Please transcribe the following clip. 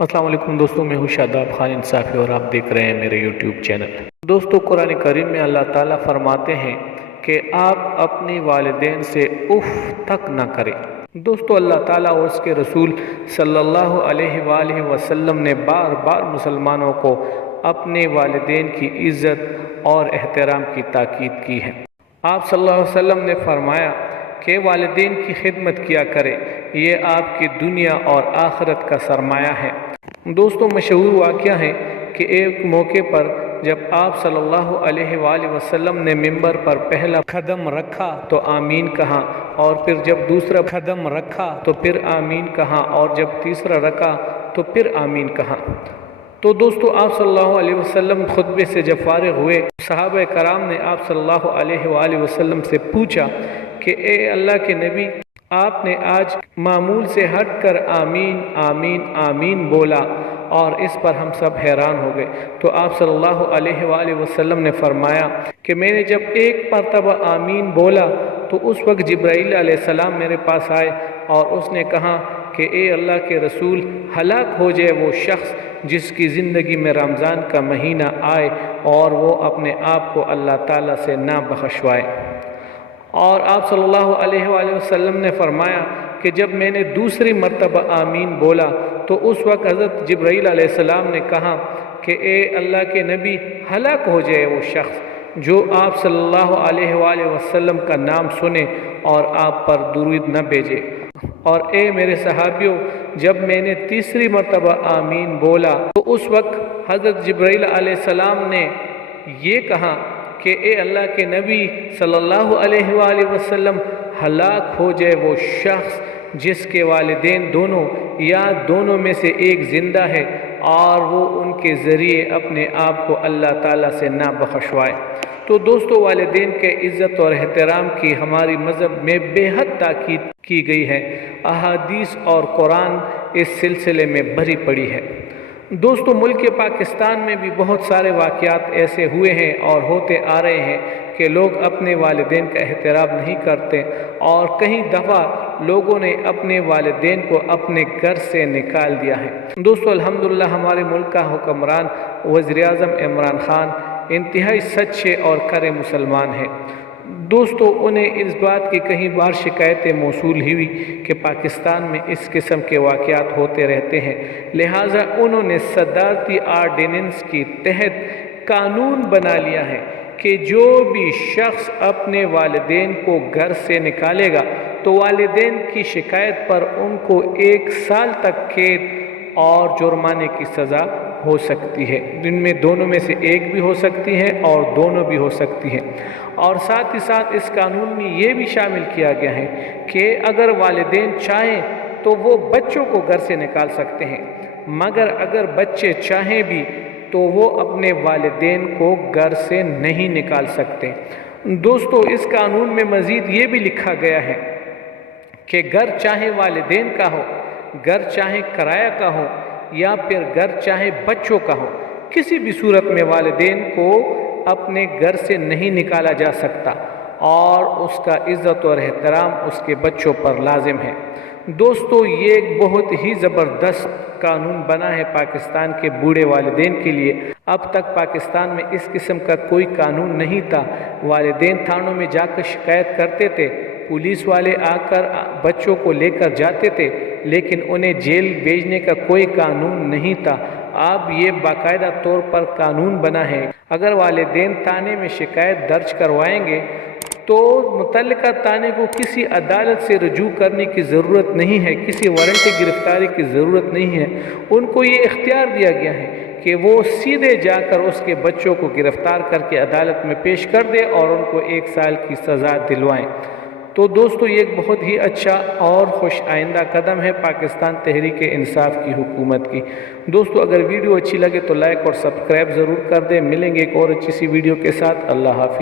السلام علیکم دوستوں، میں ہوں شاداب خان انصافی اور آپ دیکھ رہے ہیں میرے یوٹیوب چینل۔ دوستو، قرآن کریم میں اللہ تعالیٰ فرماتے ہیں کہ آپ اپنی والدین سے اف تک نہ کریں۔ دوستو، اللہ تعالیٰ اور اس کے رسول صلی اللہ علیہ وآلہ وسلم نے بار بار مسلمانوں کو اپنے والدین کی عزت اور احترام کی تاکید کی ہے۔ آپ صلی اللہ علیہ وسلم نے فرمایا کہ والدین کی خدمت کیا کرے، یہ آپ کی دنیا اور آخرت کا سرمایہ ہے۔ دوستو، مشہور واقعہ ہے کہ ایک موقع پر جب آپ صلی اللہ علیہ وآلہ وسلم نے ممبر پر پہلا قدم رکھا تو آمین کہا، اور پھر جب دوسرا قدم رکھا تو پھر آمین کہا، اور جب تیسرا رکھا تو پھر آمین کہا۔ تو دوستو، آپ صلی اللہ علیہ وسلم خطبے سے جب فارغ ہوئے، صحابہ کرام نے آپ صلی اللہ علیہ وآلہ وسلم سے پوچھا کہ اے اللہ کے نبی، آپ نے آج معمول سے ہٹ کر آمین آمین آمین بولا، اور اس پر ہم سب حیران ہو گئے۔ تو آپ صلی اللہ علیہ وآلہ وسلم نے فرمایا کہ میں نے جب ایک مرتبہ آمین بولا تو اس وقت جبرائیل علیہ السلام میرے پاس آئے اور اس نے کہا کہ اے اللہ کے رسول، ہلاک ہو جائے وہ شخص جس کی زندگی میں رمضان کا مہینہ آئے اور وہ اپنے آپ کو اللہ تعالیٰ سے نہ بخشوائے۔ اور آپ صلی اللہ علیہ وآلہ وسلم نے فرمایا کہ جب میں نے دوسری مرتبہ آمین بولا تو اس وقت حضرت جبرائیل علیہ السلام نے کہا کہ اے اللہ کے نبی، ہلاک ہو جائے وہ شخص جو آپ صلی اللہ علیہ وآلہ وسلم کا نام سنے اور آپ پر درود نہ بھیجے۔ اور اے میرے صحابیوں، جب میں نے تیسری مرتبہ آمین بولا تو اس وقت حضرت جبرائیل علیہ السلام نے یہ کہا کہ اے اللہ کے نبی صلی اللہ علیہ وآلہ وسلم، ہلاک ہو جائے وہ شخص جس کے والدین دونوں یا دونوں میں سے ایک زندہ ہے اور وہ ان کے ذریعے اپنے آپ کو اللہ تعالیٰ سے نہ بخشوائے۔ تو دوستو، والدین کے عزت اور احترام کی ہماری مذہب میں بے حد تاکید کی گئی ہے۔ احادیث اور قرآن اس سلسلے میں بھری پڑی ہے۔ دوستو، ملک پاکستان میں بھی بہت سارے واقعات ایسے ہوئے ہیں اور ہوتے آ رہے ہیں کہ لوگ اپنے والدین کا احترام نہیں کرتے، اور کئی دفعہ لوگوں نے اپنے والدین کو اپنے گھر سے نکال دیا ہے۔ دوستو، الحمدللہ ہمارے ملک کا حکمران وزیر اعظم عمران خان انتہائی سچے اور کڑے مسلمان ہیں۔ دوستو، انہیں اس بات کی کئی بار شکایتیں موصول ہوئی کہ پاکستان میں اس قسم کے واقعات ہوتے رہتے ہیں، لہٰذا انہوں نے صدارتی آرڈیننس کے تحت قانون بنا لیا ہے کہ جو بھی شخص اپنے والدین کو گھر سے نکالے گا تو والدین کی شکایت پر ان کو 1 سال تک قید اور جرمانے کی سزا ہو سکتی ہے، جن میں دونوں میں سے ایک بھی ہو سکتی ہے اور دونوں بھی ہو سکتی ہے۔ اور ساتھ ہی ساتھ اس قانون میں یہ بھی شامل کیا گیا ہے کہ اگر والدین چاہیں تو وہ بچوں کو گھر سے نکال سکتے ہیں، مگر اگر بچے چاہیں بھی تو وہ اپنے والدین کو گھر سے نہیں نکال سکتے۔ دوستو، اس قانون میں مزید یہ بھی لکھا گیا ہے کہ گھر چاہے والدین کا ہو، گھر چاہے کرایہ کا ہو، یا پھر گھر چاہے بچوں کا ہو، کسی بھی صورت میں والدین کو اپنے گھر سے نہیں نکالا جا سکتا، اور اس کا عزت اور احترام اس کے بچوں پر لازم ہے۔ دوستو، یہ ایک بہت ہی زبردست قانون بنا ہے پاکستان کے بوڑھے والدین کے لیے۔ اب تک پاکستان میں اس قسم کا کوئی قانون نہیں تھا۔ والدین تھانوں میں جا کر شکایت کرتے تھے، پولیس والے آ کر بچوں کو لے کر جاتے تھے، لیکن انہیں جیل بھیجنے کا کوئی قانون نہیں تھا۔ اب یہ باقاعدہ طور پر قانون بنا ہے، اگر والدین تھانے میں شکایت درج کروائیں گے تو متعلقہ تھانے کو کسی عدالت سے رجوع کرنے کی ضرورت نہیں ہے، کسی وارنٹی گرفتاری کی ضرورت نہیں ہے۔ ان کو یہ اختیار دیا گیا ہے کہ وہ سیدھے جا کر اس کے بچوں کو گرفتار کر کے عدالت میں پیش کر دے اور ان کو 1 سال کی سزا دلوائیں۔ تو دوستو، یہ ایک بہت ہی اچھا اور خوش آئندہ قدم ہے پاکستان تحریک انصاف کی حکومت کی۔ دوستو، اگر ویڈیو اچھی لگے تو لائک اور سبسکرائب ضرور کر دیں۔ ملیں گے ایک اور اچھی سی ویڈیو کے ساتھ۔ اللہ حافظ۔